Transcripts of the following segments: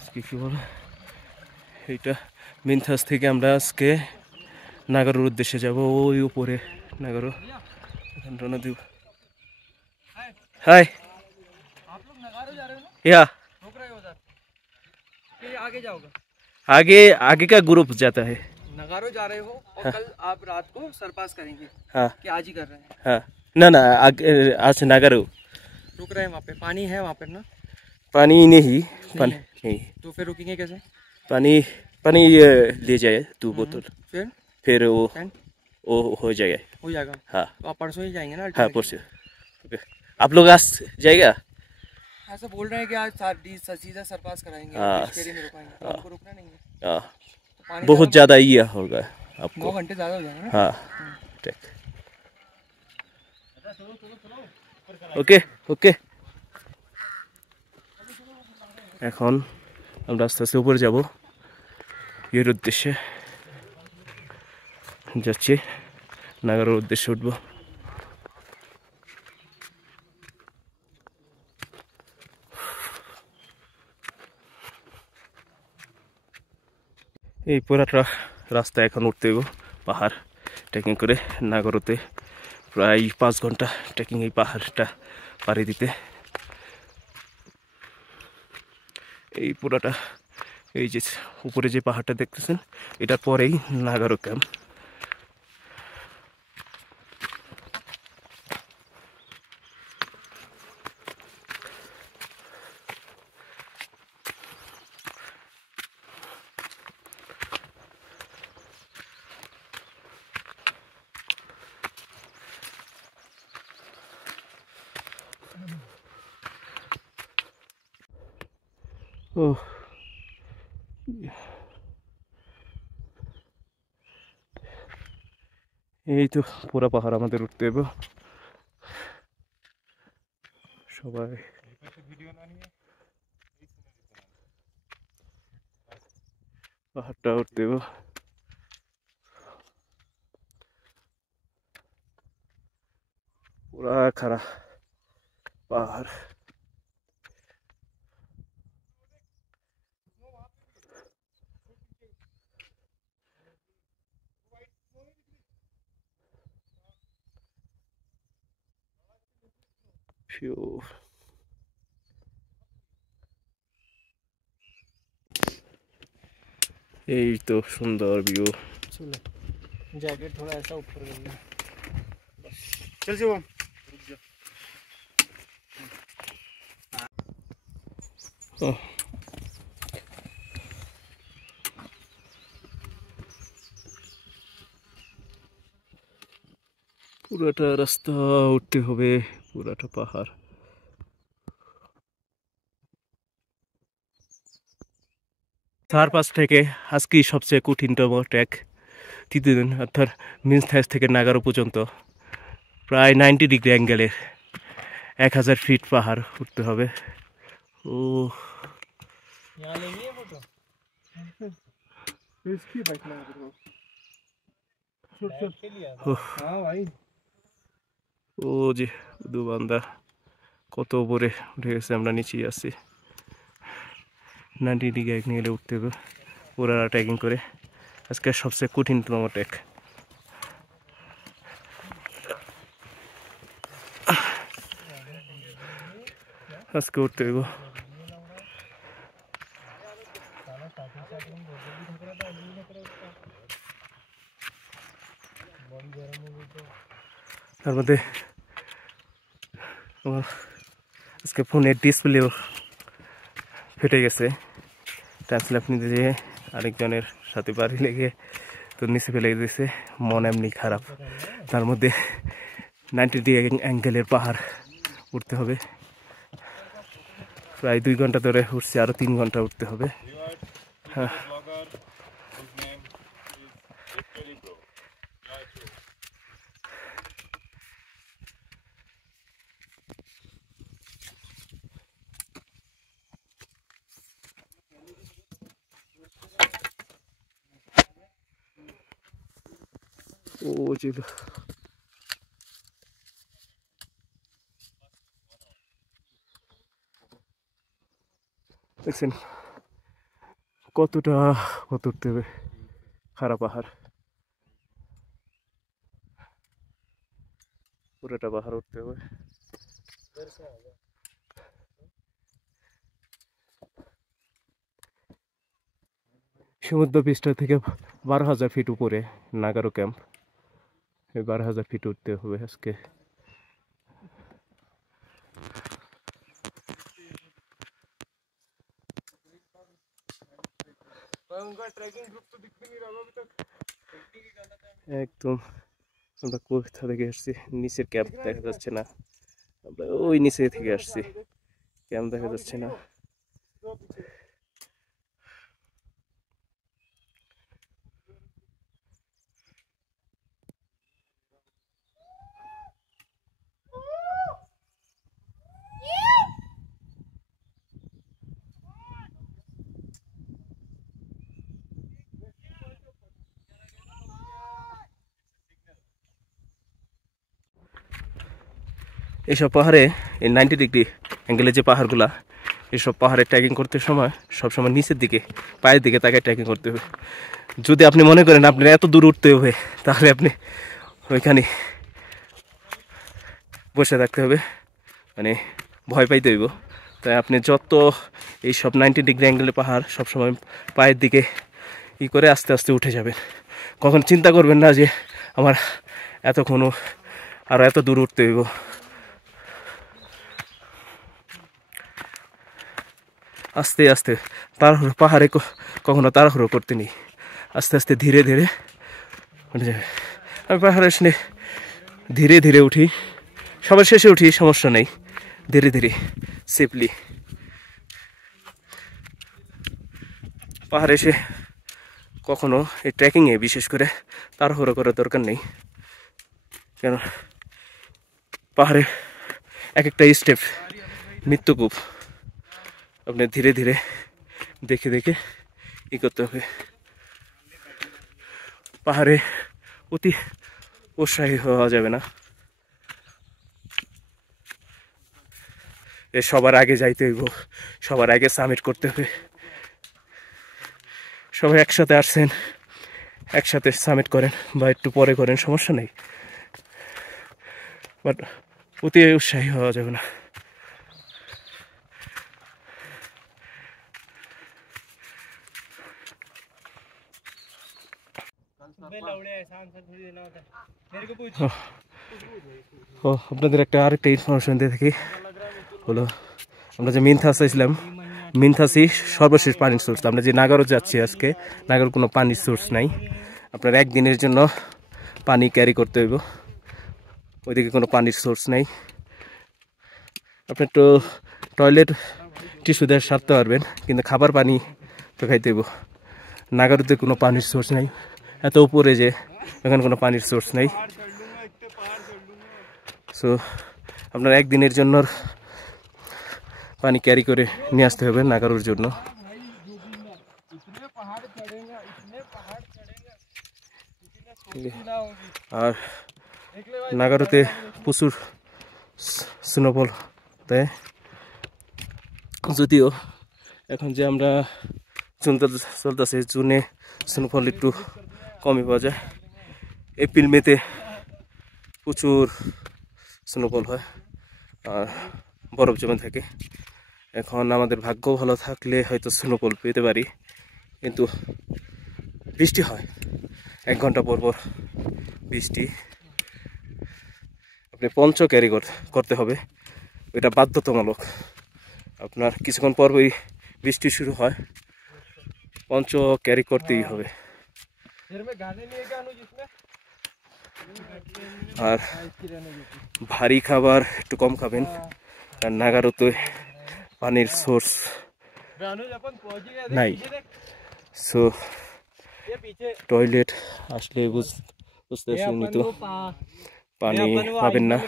আজকে কি বলে এইটা মিনথাস থেকে আমরা আজকে নাগারোর উদ্দেশ্যে যাব। ওই উপরে নাগারো এখন রওনা দিব। हाय आप लोग नगारो जा रहे हो ना? या रुक रहे हो उधर कि आगे जाओगे? आगे आगे का ग्रुप जाता है। नगारो जा रहे हो और कल आप रात को सरपास करेंगे हाँ कि आज ही कर रहे हैं? हाँ ना ना आज से नागारो रुक रहे हैं वहाँ पे, पानी है वहाँ पे ना? पानी नहीं पानी है। नहीं तो फिर रुकेंगे कैसे? पानी पानी ले जाए 2 बोतल फिर टेंट वो हो जाएगा। हो जाएगा। हाँ तो आप परसों ही जाएंगे ना? हाँ परसों। आप लोग आज जाएगा? ऐसा बोल रहे हैं कि आज सीधा सरपास कराएंगे, हाँ। फेरी में रुकाएंगे, तो हमको रुकना नहीं है। हाँ तो पानी बहुत ज़्यादा ही होगा 9 आपको। घंटे ज़्यादा हो जाएगा ना? हाँ ठीक ওকে ওকে এখন আমরা আস্তে আস্তে উপরে যাব। এর উদ্দেশ্যে যাচ্ছি, নাগারোর উদ্দেশ্যে উঠব। এই পুরাটা রাস্তা এখন উঠতে হইব পাহাড় ট্রেকিং করে নাগারোতে। প্রায় 5 ঘন্টা ট্রেকিং এই পাহাড়টা পাড়ি দিতে। এই পুরাটা এই যে উপরে যে পাহাড়টা দেখতেছেন এটার পরেই নাগারো ক্যাম্প। ও এই তো পুরা পাহাড় আমাদের উঠতে হবে। সবাই পাহাড়টা উঠতে হবে। পুরা খারাপ পাহাড়। এই তো সুন্দর ভিউ। जैकेट थोड़ा ऐसा ऊपर कर ले। चल शिवम পুরাটা রাস্তা উঠতে হবে, পুরাটা পাহাড়। চারপাশ থেকে আজকে সবচেয়ে কঠিনতম ট্রেক 3 দিন, অর্থাৎ মিনথাস থেকে নাগারো পর্যন্ত প্রায় 90 ডিগ্রি অ্যাঙ্গেলের 1000 ফিট পাহাড় উঠতে হবে। ও यहाँ लेंगे ये फोटो? इसकी बाइक में के लिए हाँ भाई ও যে দুবান্দা কত উপরে উঠে গেছে, আমরা নিচেই আছি। 90 ডিগ্রি অ্যাঙ্গেলে উঠতে হবে পুরা ট্রেকিং করে। আজকে সবচেয়ে কঠিনতম ট্রেক। আজকে উঠতে হইব। তার মধ্যে আমার আজকে ফোনের ডিসপ্লেও ফেটে গেছে। ট্রান্সল্যাপ নিতে যেয়ে আরেকজনের সাথে বাড়ি লেগে তো নিচে ফেলে দিয়েছে, মন এমনি খারাপ। তার মধ্যে 90 ডিগ্রি অ্যাঙ্গেলের পাহাড় উঠতে হবে। প্রায় 2 ঘন্টা ধরে উঠছে, আরও 3 ঘন্টা উঠতে হবে। হ্যাঁ ও ছিল দেখছেন কতটা কত উঠতে হবে, খারাপ পাহাড়, পুরোটা পাহাড় উঠতে হবে। সমুদ্র পৃষ্ঠ থেকে 12,000 ফিট উপরে নাগারো ক্যাম্প। এই 12,000 ফিট উঠতে হবে আজকে। একদম আমরা কোথা থেকে আসছি, নিচের ক্যাম্প দেখা যাচ্ছে না, আমরা ওই নিচে থেকে আসছি, ক্যাম্প দেখা যাচ্ছে না। এইসব পাহাড়ে এই 90 ডিগ্রি অ্যাঙ্গেলের যে পাহাড়গুলা, এইসব পাহাড়ে ট্রেকিং করতে সময় সবসময় নিচের দিকে পায়ের দিকে তাকে ট্রেকিং করতে হবে। যদি আপনি মনে করেন আপনার এত দূর উঠতে হবে, তাহলে আপনি ওইখানে বসে থাকতে হবে, মানে ভয় পাইতে হইব। তাই আপনি যত এইসব 90 ডিগ্রি অ্যাঙ্গেলের পাহাড় সবসময় পায়ের দিকে ই করে আস্তে আস্তে উঠে যাবেন। কখন চিন্তা করবেন না যে আমার এতক্ষণ আরও এত দূর উঠতে হইব। আস্তে আস্তে তাড়াহুড়ো, পাহাড়ে কখনো তাড়াহুড়ো করতে নেই, আস্তে আস্তে ধীরে ধীরে উঠে যাবে। আমি পাহাড়ে আসলে ধীরে ধীরে উঠি, সবার শেষে উঠি, সমস্যা নেই, ধীরে ধীরে সেফলি। পাহাড়ে এসে কখনো এই ট্রেকিংয়ে বিশেষ করে তাড়াহুড়ো করার দরকার নেই, কেন পাহাড়ে এক একটা স্টেপ মৃত্যুকূপ। আপনি ধীরে ধীরে দেখে দেখে ই করতে হবে। পাহাড়ে অতি উৎসাহী হওয়া যাবে না, সবার আগে যাইতে হইব, সবার আগে সামিট করতে হবে। সবাই একসাথে আসছেন, একসাথে সামিট করেন বা একটু পরে করেন, সমস্যা নেই, বাট অতি উৎসাহী হওয়া যাবে না। আপনাদের আরেকটা ইনফরমেশন দিয়ে থাকি, হলো আমরা যে মিনথাস আসলাম, মিনথাসই সর্বশেষ পানির সোর্স। আমরা যে নাগারো যাচ্ছি আজকে, নাগারোর কোনো পানির সোর্স নাই। আপনার একদিনের জন্য পানি ক্যারি করতে হইব, ওইদিকে কোনো পানির সোর্স নাই। আপনি একটু টয়লেট টিস্যু দিয়ে সারতে পারবেন, কিন্তু খাবার পানি তো খাইতে হইব। নাগারোতে কোনো পানির সোর্স নাই, এত উপরে যে এখানে কোনো পানির সোর্স নেই। সো আপনার একদিনের জন্য পানি ক্যারি করে নিয়ে আসতে হবে নাগারোর জন্য। আর নাগারোতে প্রচুর স্নোফল দেয়, যদিও এখন যে আমরা জুন চলতেছে, জুনে স্নোফল একটু কমই পাওয়া যায়। এপ্রিল মেতে প্রচুর স্নোফল হয় আর বরফ জমে থাকে। এখন আমাদের ভাগ্য ভালো থাকলে হয়তো স্নোফল পেতে পারি, কিন্তু বৃষ্টি হয় 1 ঘন্টা পর পর বৃষ্টি। আপনি পঞ্চ ক্যারি করতে হবে, এটা বাধ্যতামূলক। আপনার কিছুক্ষণ পরই বৃষ্টি শুরু হয়, পঞ্চ ক্যারি করতেই হবে। আর ভারী খাবার একটু কম খাবেন, আর নাগারোতে পানির সোর্স নাই। সো টয়লেট আসলে বুঝতেছি উনি তো পানি পাবেন না।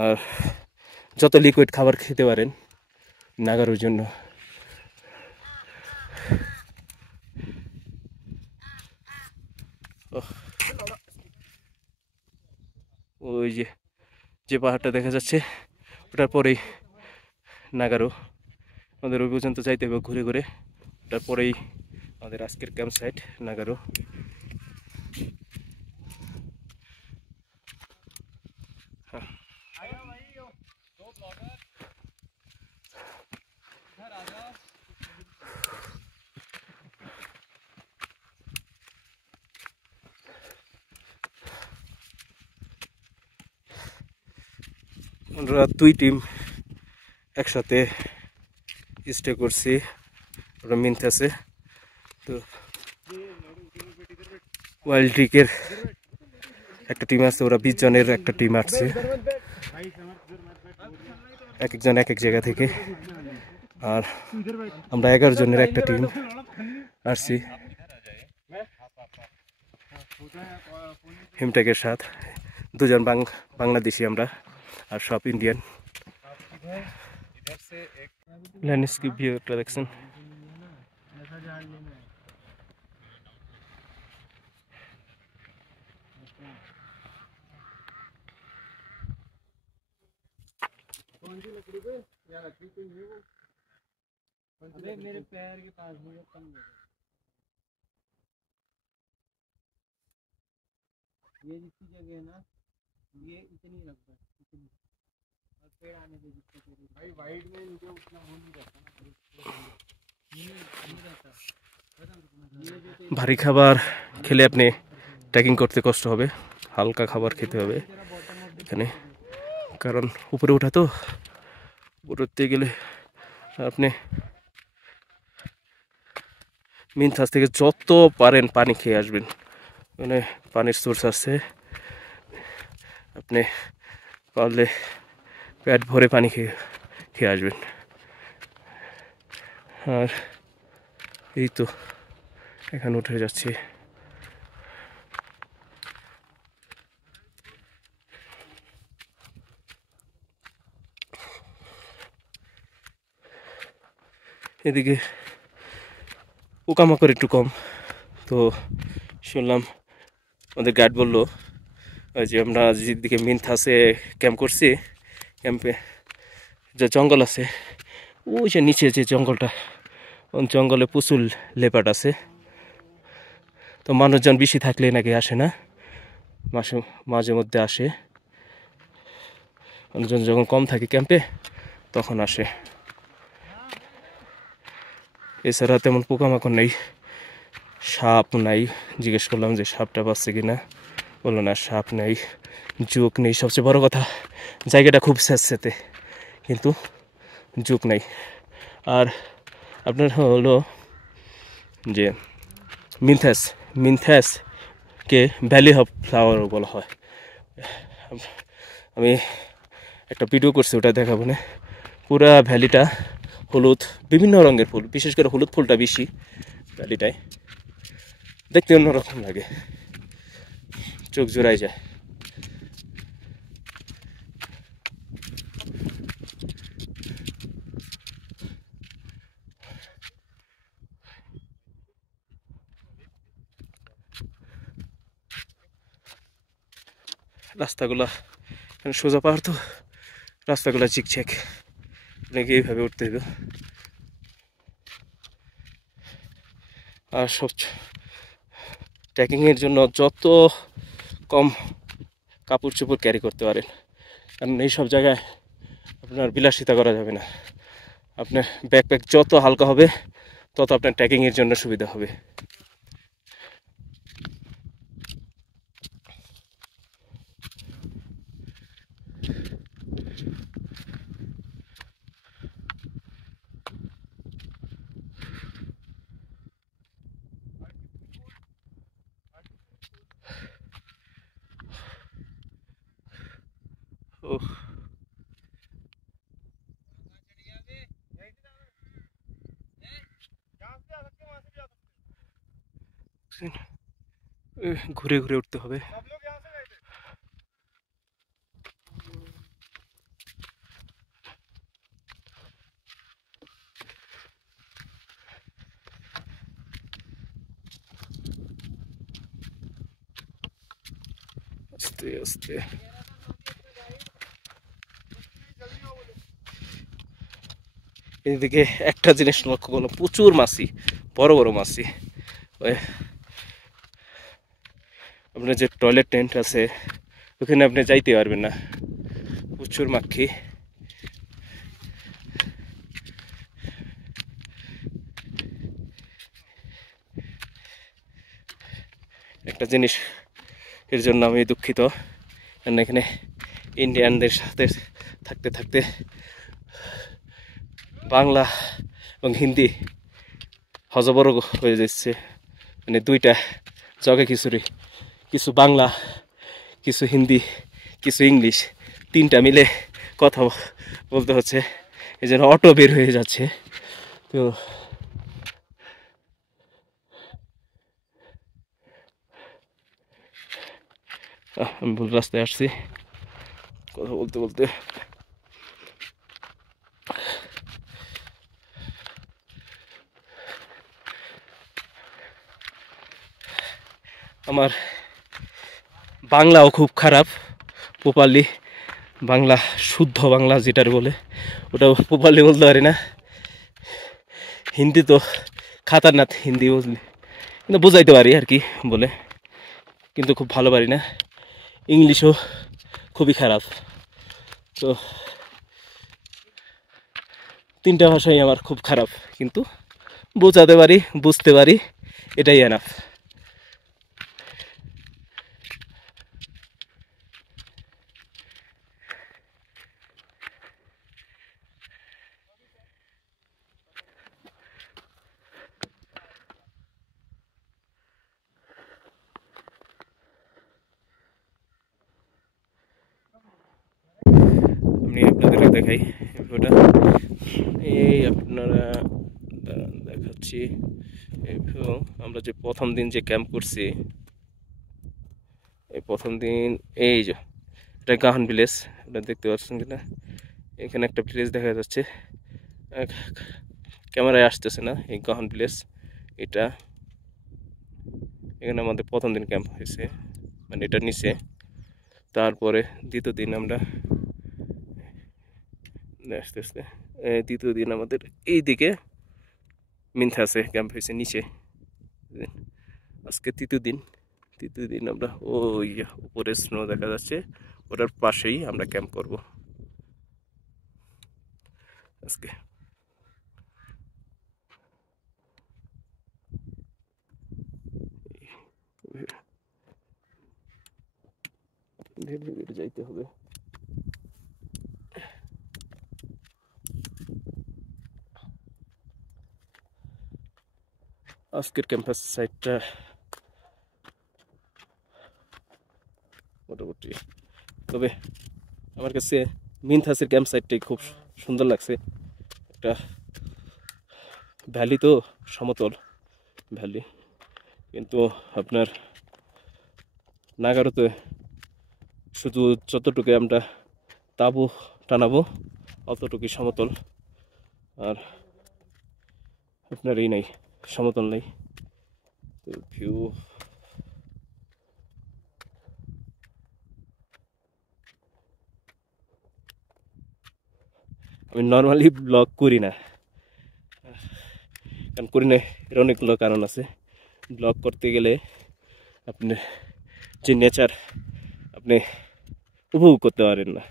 আর যত লিকুইড খাবার খেতে পারেন নাগারোর জন্য। ওই যে পাহাড়টা দেখা যাচ্ছে, ওটার পরেই নাগারো। আমাদের ওই পর্যন্ত যাইতে হবে ঘুরে ঘুরে। তারপরেই আমাদের আজকের ক্যাম্প সাইট নাগারো। আমরা 2 টিম একসাথে স্টে করছি। ওরা মিনথাসে। তো ওয়াইল্ড ট্রিকের একটা টিম আছে, ওরা 20 জনের একটা টিম আসছে, এক একজন এক এক জায়গা থেকে। আর আমরা 11 জনের একটা টিম আসছি হিমটেকের সাথে। 2 জন বাংলাদেশি আমরা, আর সব ইন্ডিয়ান। ল্যান্ডস্কেপ ভিউটা দেখছেন। अबे मेरे पैर के पास मुझे कम दे दो। ये जितनी जगह है ना, ये इतनी रख दो, इतनी। और पेड़ आने दे जितने तेरे भाई वाइड में इनके उतना हो नहीं रहता ना, नहीं रहता। ভারী খাবার খেলে আপনি ট্রেকিং করতে কষ্ট হবে, হালকা খাবার খেতে হবে এখানে। কারণ উপরে ওঠা তো, উপরে উঠতে গেলে আপনি মিনথাস থেকে যত পারেন পানি খেয়ে আসবেন। মানে পানির সোর্স আছে, আপনি পারলে পেট ভরে পানি খেয়ে আসবেন। আর এই তো এখানে উঠে যাচ্ছি। এদিকে পোকামাকড় একটু কম। তো শুনলাম আমাদের গাইড বললো যে আমরা যেদিকে মিনথাসে ক্যাম্প করছি, ক্যাম্পে যে জঙ্গল আছে, ওই যে নিচে যে জঙ্গলটা, ওই জঙ্গলে প্রচুর লেপার্ড আছে। তো মানুষজন বেশি থাকলে নাকি আসে না, মাঝে মধ্যে আসে। মানুষজন যখন কম থাকে ক্যাম্পে তখন আসে। এছাড়া তেমন পোকামাকড় নেই, সাপ নাই। জিজ্ঞেস করলাম যে সাপটা পাচ্ছে কিনা, বললো না সাপ নেই, জোক নেই। সবচেয়ে বড় কথা, জায়গাটা খুব স্যাঁতস্যাঁতে, কিন্তু জোক নাই। আর আপনার হলো যে মিনথাসকে ভ্যালি অফ ফ্লাওয়ারও বলা হয়। আমি একটা ভিডিও করছি, ওটা দেখাবো না। পুরা ভ্যালিটা হলুদ, বিভিন্ন রঙের ফুল, বিশেষ করে হলুদ ফুলটা বেশি ভ্যালিটায়। দেখতে অন্যরকম লাগে, চোখ জোড়ায় যায়। রাস্তাগুলা সোজা পাহাড় তো, রাস্তাগুলা চিকচিক, আপনাকে এইভাবে উঠতে হবে। আর সব ট্রেকিংয়ের জন্য যত কম কাপড় চোপড় ক্যারি করতে পারেন, কারণ এইসব জায়গায় আপনার বিলাসিতা করা যাবে না। আপনার ব্যাকপ্যাক যত হালকা হবে তত আপনার ট্রেকিংয়ের জন্য সুবিধা হবে। ওহ, ঘুরে ঘুরে উঠতে হবে। আস্তে আস্তে এদিকে একটা জিনিস লক্ষ্য করলো, প্রচুর মাছি, বড় বড় মাছি। ওই আপনার যে টয়লেট টেন্ট আছে ওখানে আপনি যাইতে পারবেন না, প্রচুর মাছি। একটা জিনিস এর জন্য আমি দুঃখিত, কারণ এখানে ইন্ডিয়ানদের সাথে থাকতে থাকতে বাংলা এবং হিন্দি হজবরগ হয়ে যাচ্ছে। মানে দুইটা জগে কিছু বাংলা, কিছু হিন্দি, কিছু ইংলিশ, তিনটা মিলে কথা বলতে হচ্ছে। এই জন্য অটো বের হয়ে যাচ্ছে। তো আমি ভুল রাস্তায় আসছি কথা বলতে বলতে। আমার বাংলাও খুব খারাপ, প্রপারলি বাংলা, শুদ্ধ বাংলা যেটার বলে ওটাও প্রপারলি বলতে পারি না। হিন্দি তো খাতারনাথ, হিন্দি বুঝলি কিন্তু বুঝাইতে পারি আর কি বলে, কিন্তু খুব ভালো পারি না। ইংলিশও খুবই খারাপ। তো তিনটা ভাষাই আমার খুব খারাপ, কিন্তু বোঝাতে পারি, বুঝতে পারি, এটাই এনাফ। আমি আপনাদেরকে দেখাই ভিউটা। এই আপনারা দেখাচ্ছি এই ভিউ। আমরা যে প্রথম দিন যে ক্যাম্প করছি, এই প্রথম দিন এই যে এটা গাহান ভিলেজ, আপনারা দেখতে পাচ্ছেন কিনা, এখানে একটা ভিলেজ দেখা যাচ্ছে, ক্যামেরায় আসতেছে না। এই গাহান ভিলেজ এটা, এখানে আমাদের প্রথম দিন ক্যাম্প হয়েছে, মানে এটা নিচে। তারপরে দ্বিতীয় দিন আমরা আস্তে আস্তে, দ্বিতীয় দিন আমাদের এইদিকে মিনথাসে ক্যাম্প হয়েছে নিচে। আজকে তৃতীয় দিন আমরা ওই উপরে স্নো দেখা যাচ্ছে, ওটার পাশেই আমরা ক্যাম্প করব আজকে। যাইতে হবে। আজকের ক্যাম্পাস সাইটটা মোটামুটি, তবে আমার কাছে মিনথাসের ক্যাম্প সাইটটাই খুব সুন্দর লাগছে। একটা ভ্যালি, তো সমতল ভ্যালি, কিন্তু আপনার নাগারোতে শুধু যতটুকু আমরা তাঁবু টানাবো অতটুকুই সমতল, আর আপনার এই নাই, সমতল নেই। তো ভিউ আমি নর্মালি ব্লগ করি না, কারণ করি না এর অনেকগুলো কারণ আছে। ব্লগ করতে গেলে আপনি যে নেচার আপনি উপভোগ করতে পারেন না,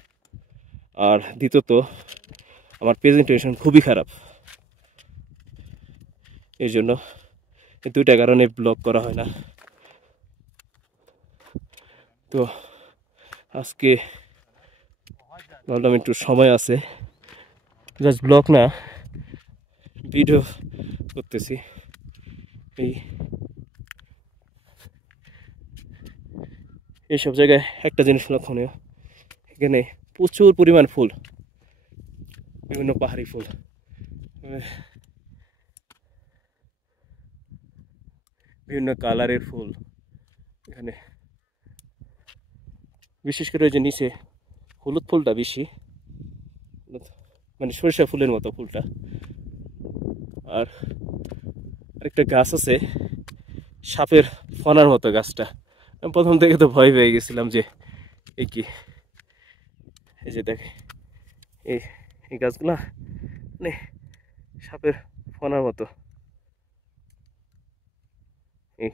আর দ্বিতীয়ত আমার প্রেজেন্টেশন খুবই খারাপ, এই জন্য এই দুইটা কারণে ব্লগ করা হয় না। তো আজকে ভাবলাম একটু সময় আছে, জাস্ট ব্লগ না, ভিডিও করতেছি। এইসব জায়গায় একটা জিনিস লক্ষণীয়, এখানে প্রচুর পরিমাণ ফুল, বিভিন্ন পাহাড়ি ফুল, বিভিন্ন কালারের ফুল। এখানে বিশেষ করে ওই যে নিচে হলুদ ফুলটা বেশি, মানে সরিষা ফুলের মতো ফুলটা। আর আরেকটা গাছ আছে সাপের ফনার মতো, গাছটা আমি প্রথম থেকে তো ভয় পেয়ে গেছিলাম যে এই কি, এই যে দেখে এই গাছগুলা মানে সাপের ফনার মতো। এই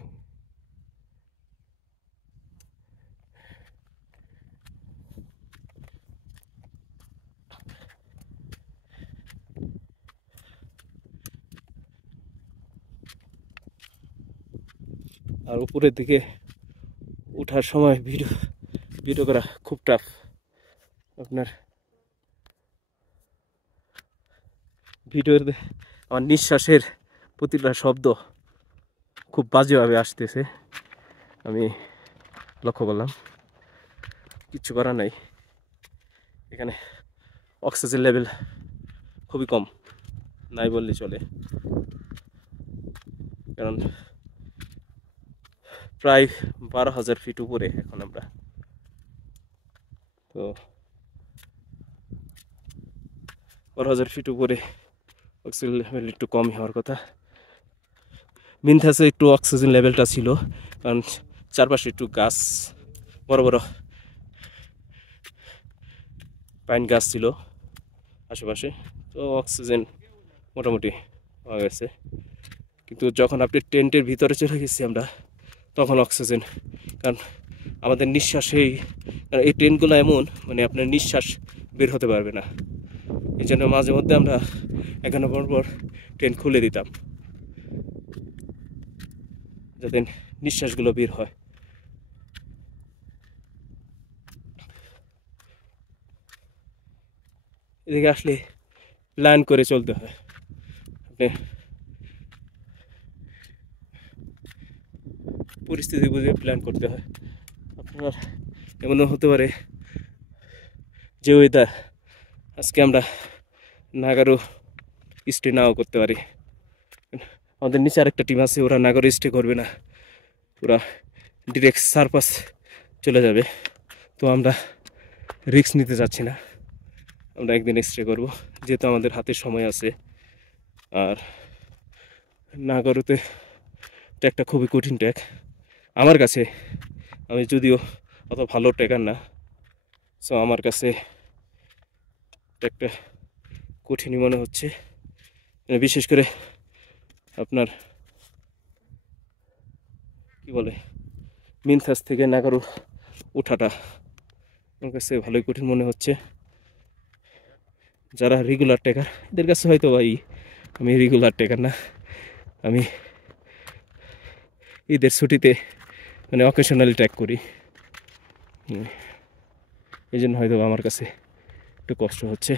আর উপরের দিকে ওঠার সময় ভিডিও করা খুব টাফ। আপনার ভিডিওর আমার নিঃশ্বাসের প্রতিটা শব্দ খুব বাজেভাবে আসতেছে, আমি লক্ষ্য করলাম। কিচ্ছু করার নাই, এখানে অক্সিজেন লেভেল খুবই কম, নাই বললেই চলে। কারণ প্রায় 12,000 ফিট উপরে এখন আমরা। তো 12,000 ফিট উপরে অক্সিজেন লেভেল একটু কমই হওয়ার কথা। মিনথাসে একটু অক্সিজেন লেভেলটা ছিল, কারণ চারপাশে একটু গাছ, বড় বড় পাইন গাছ ছিল আশেপাশে, তো অক্সিজেন মোটামুটি পাওয়া গেছে। কিন্তু যখন আপনি টেন্টের ভিতরে চলে গেছি আমরা, তখন অক্সিজেন, কারণ আমাদের নিঃশ্বাসেই, এই টেন্টগুলো এমন মানে আপনার নিঃশ্বাস বের হতে পারবে না। এই জন্য মাঝে মধ্যে আমরা এখানে পর টেন্ট খুলে দিতাম যাতে নিঃশ্বাসগুলো বের হয়। এদিকে আসলে প্ল্যান করে চলতে হয়, আপনি পরিস্থিতি বুঝে প্ল্যান করতে হয়। আপনার এমনও হতে পারে যে ওয়েদার আজকে আমরা নাগারো স্টে নাও করতে পারি। আমাদের নিচে আরেকটা টিম আছে, ওরা নাগারো স্টে করবে না, ওরা ডিরেক্ট সারপাস চলে যাবে। তো আমরা রিস্ক নিতে যাচ্ছি না, আমরা একদিন স্টে করব, যেহেতু আমাদের হাতে সময় আছে। আর নাগারোতে এটা একটা খুবই কঠিন ট্র্যাক আমার কাছে, আমি যদিও অত ভালো ট্রেকার না, সো আমার কাছে একটা কঠিনই মনে হচ্ছে। বিশেষ করে আপনার কি বলে মিনথাস থেকে নাগারো ওঠাটা আমার কাছে ভালোই কঠিন মনে হচ্ছে। যারা রেগুলার ট্রেকার এদের কাছে হয়তো ভাই, আমি রেগুলার ট্রেকার না, আমি ঈদের ছুটিতে মানে অকেশনালি ট্র্যাক করি, এই জন্য হয়তো আমার কাছে একটু কষ্ট হচ্ছে।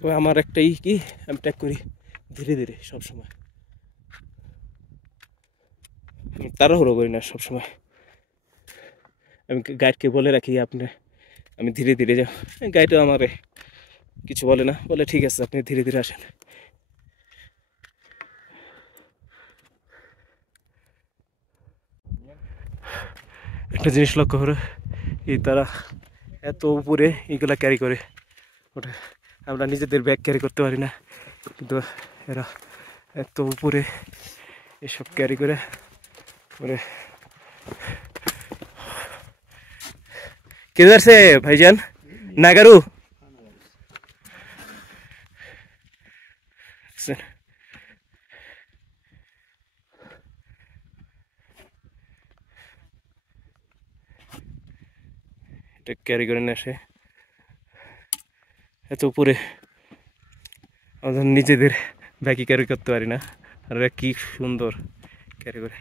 তো আমার একটাই কি, আমি ট্র্যাক করি ধীরে ধীরে সবসময়, আমি তাড়াহুড়ো করি না সবসময়। আমি গাইডকে বলে রাখি আমি ধীরে ধীরে যাও, গাইডও আমারে কিছু বলে না, বলে ঠিক আছে আপনি ধীরে ধীরে আসেন। একটা জিনিস লক্ষ্য করে, এই তারা এত উপরে এইগুলা ক্যারি করে, ওটা আমরা নিজেদের ব্যাগ ক্যারি করতে পারি না, কিন্তু এরা এত উপরে এসব ক্যারি করে। किधर से भाईजान? नागारू এটা ক্যারি করে নিয়ে আসে এত উপরে, আমাদের নিজেদের ব্যাগই ক্যারি করতে পারি না, আর কি সুন্দর ক্যারি করে।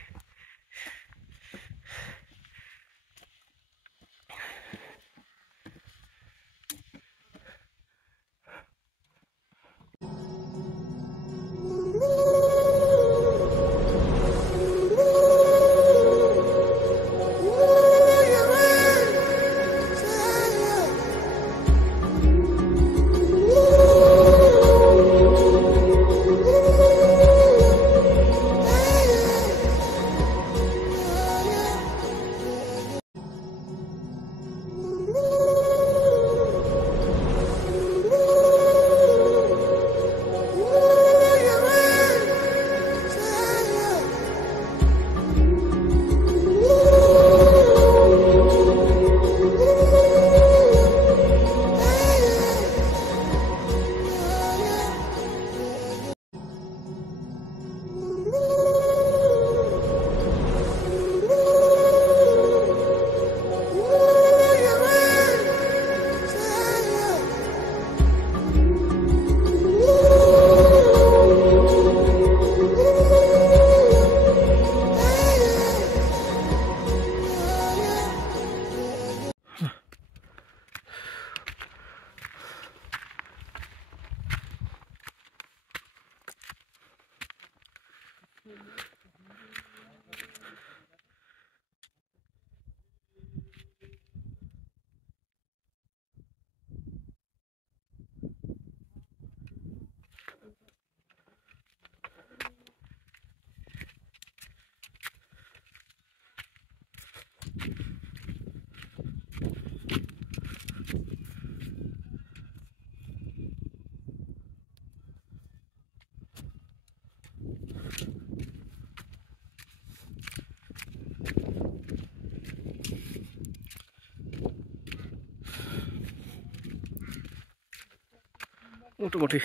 মোটামুটি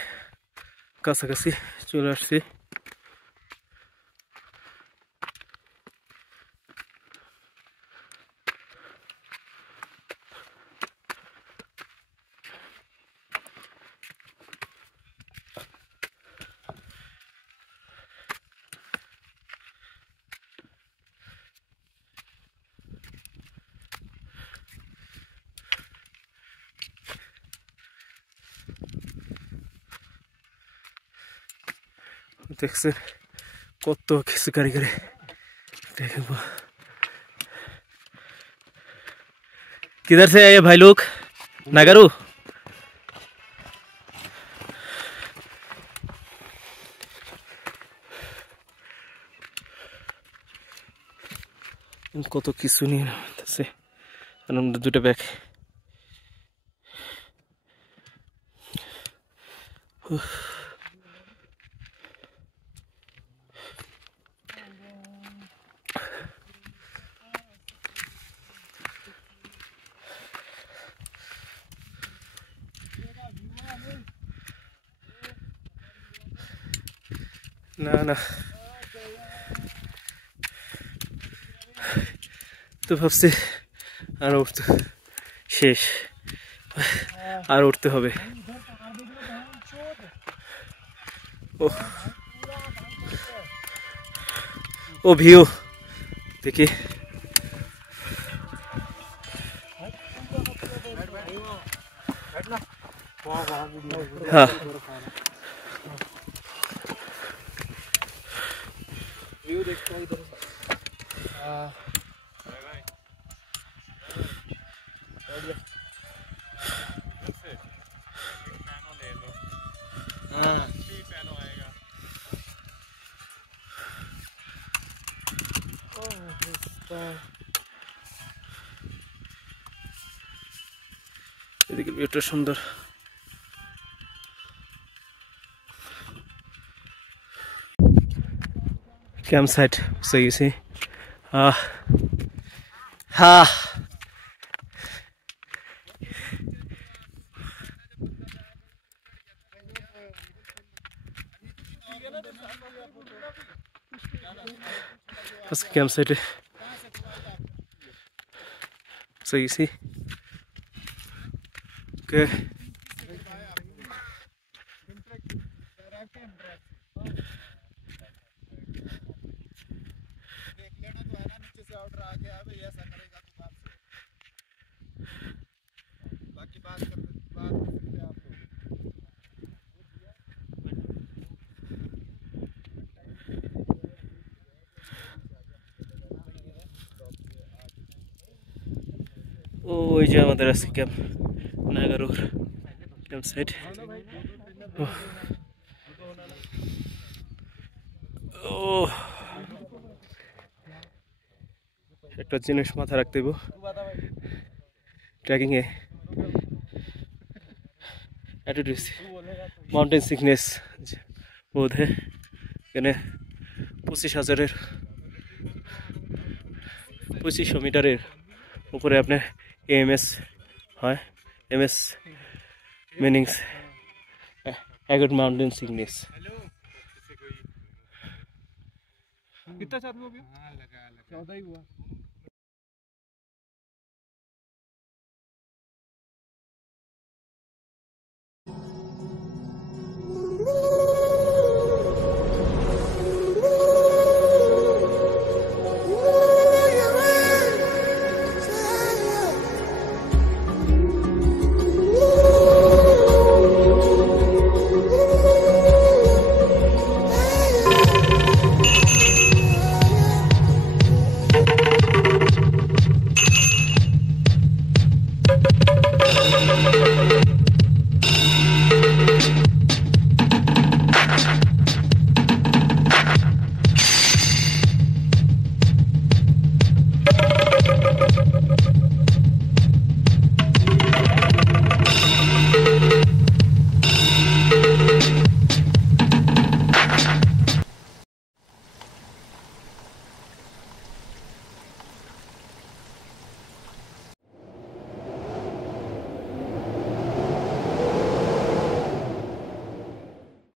কাছাকাছি চলে আসছি। দেখছেন কত কিছু কারিগরি देखो किधर से आए भाई लोग नागरू কত কিছু নিয়ে আছে দুটো ব্যাগ না না তো ভাবছি আর উঠতে শেষ আর উঠতে হবে ও ভিউ দেখি हाँ व्यू देखो इधर এদিকে ভিউটা সুন্দর campsite so you see that's the campsite so you see okay ওই যে আমাদের আছে ক্যাম্প নাগারুর ক্যাম্প সাইট ও একটা জিনিস মাথা রাখতে হবে ट्रैकिंग है एटीट्यूड माउंटेन सिकनेस বোধ হয় এখানে 2500 মিটারের উপরে আপনার এএমএস হয় এমএস মিনিংস एगोट माउंटेन सिकनेस कितना चार्ज हुआ? 14 ही हुआ।